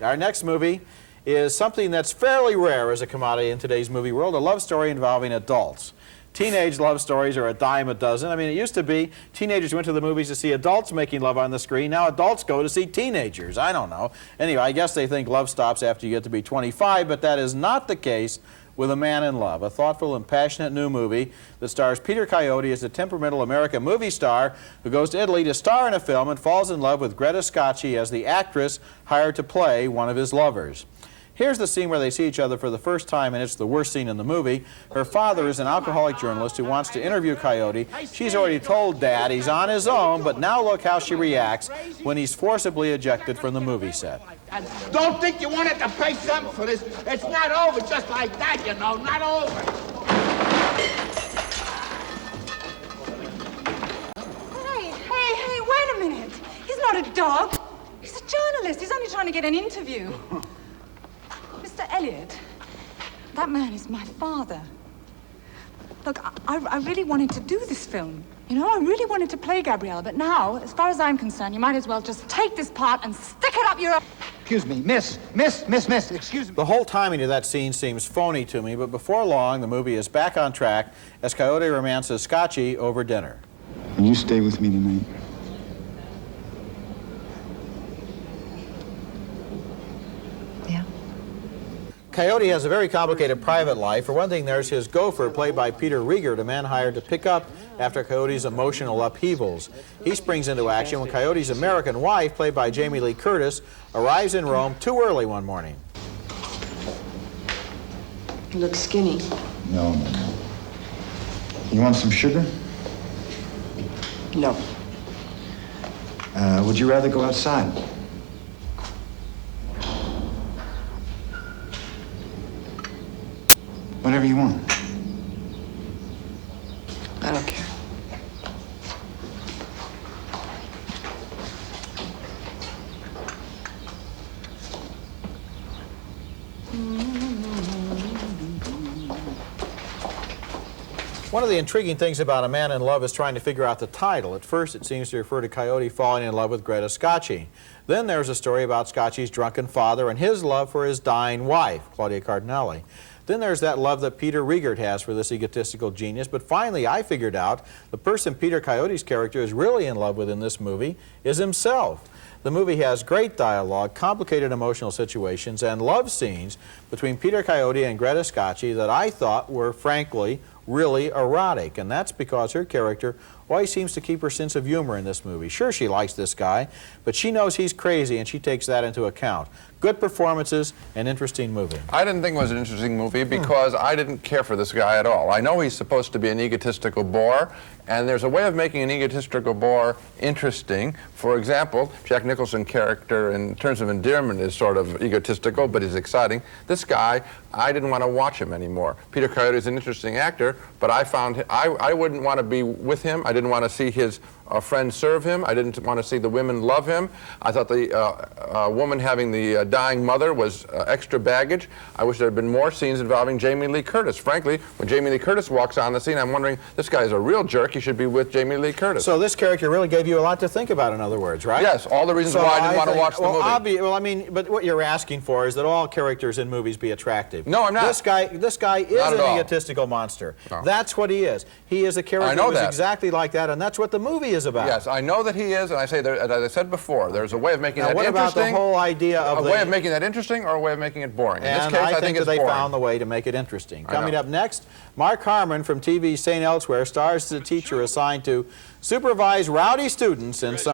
Our next movie is something that's fairly rare as a commodity in today's movie world, a love story involving adults. Teenage love stories are a dime a dozen. I mean, it used to be teenagers went to the movies to see adults making love on the screen. Now adults go to see teenagers. I don't know. Anyway, I guess they think love stops after you get to be 25, but that is not the case with A Man in Love, a thoughtful and passionate new movie that stars Peter Coyote as a temperamental American movie star who goes to Italy to star in a film and falls in love with Greta Scacchi as the actress hired to play one of his lovers. Here's the scene where they see each other for the first time, and it's the worst scene in the movie. Her father is an alcoholic journalist who wants to interview Coyote. She's already told Dad he's on his own, but now look how she reacts when he's forcibly ejected from the movie set. Don't think you wanted to pay something for this. It's not over just like that, you know, not over. Hey, wait a minute. He's not a dog. He's a journalist. He's only trying to get an interview. Mr. Elliot, that man is my father. Look, I really wanted to do this film. You know, I really wanted to play Gabrielle, but now, as far as I'm concerned, you might as well just take this part and stick it up your... Excuse me, miss, excuse me. The whole timing of that scene seems phony to me, but before long, the movie is back on track as Coyote romances Scacchi over dinner. Will you stay with me tonight? Yeah. Coyote has a very complicated private life. For one thing, there's his gopher, played by Peter Riegert, a man hired to pick up after Coyote's emotional upheavals. He springs into action when Coyote's American wife, played by Jamie Lee Curtis, arrives in Rome too early one morning. You look skinny. No. You want some sugar? No. Would you rather go outside? Whatever you want. I don't care. One of the intriguing things about A Man in Love is trying to figure out the title. At first, it seems to refer to Coyote falling in love with Greta Scacchi. Then there's a story about Scacchi's drunken father and his love for his dying wife, Claudia Cardinale. Then there's that love that Peter Riegert has for this egotistical genius. But finally, I figured out the person Peter Coyote's character is really in love with in this movie is himself. The movie has great dialogue, complicated emotional situations, and love scenes between Peter Coyote and Greta Scacchi that I thought were, frankly, really erotic. And that's because her character always seems to keep her sense of humor in this movie. Sure, she likes this guy, but she knows he's crazy, and she takes that into account. Good performances, an interesting movie. I didn't think it was an interesting movie because I didn't care for this guy at all. I know he's supposed to be an egotistical bore, and there's a way of making an egotistical bore interesting. For example, Jack Nicholson's character in terms of endearment is sort of egotistical, but he's exciting. This guy, I didn't want to watch him anymore. Peter Coyote is an interesting actor, but I found I wouldn't want to be with him. I didn't want to see his friends serve him. I didn't want to see the women love him. I thought the woman having the dying mother was extra baggage. I wish there had been more scenes involving Jamie Lee Curtis. Frankly, when Jamie Lee Curtis walks on the scene, I'm wondering, this guy is a real jerk. He should be with Jamie Lee Curtis. So this character really gave you a lot to think about, in other words, right? Yes, all the reasons why I didn't want to watch the movie. Well, I mean, but what you're asking for is that all characters in movies be attractive. No, I'm not. This guy is an egotistical monster. No. That's what he is. He is a character who's exactly like that, and that's what the movie is about. Yes, I know that he is, and I say, as I said before, there's a way of making that interesting. What about the whole idea of a way of making that interesting or a way of making it boring? In this case, I think that they boring. found the way to make it interesting. Coming up next, Mark Harmon from TV's St. Elsewhere stars as a teacher assigned to supervise rowdy students in some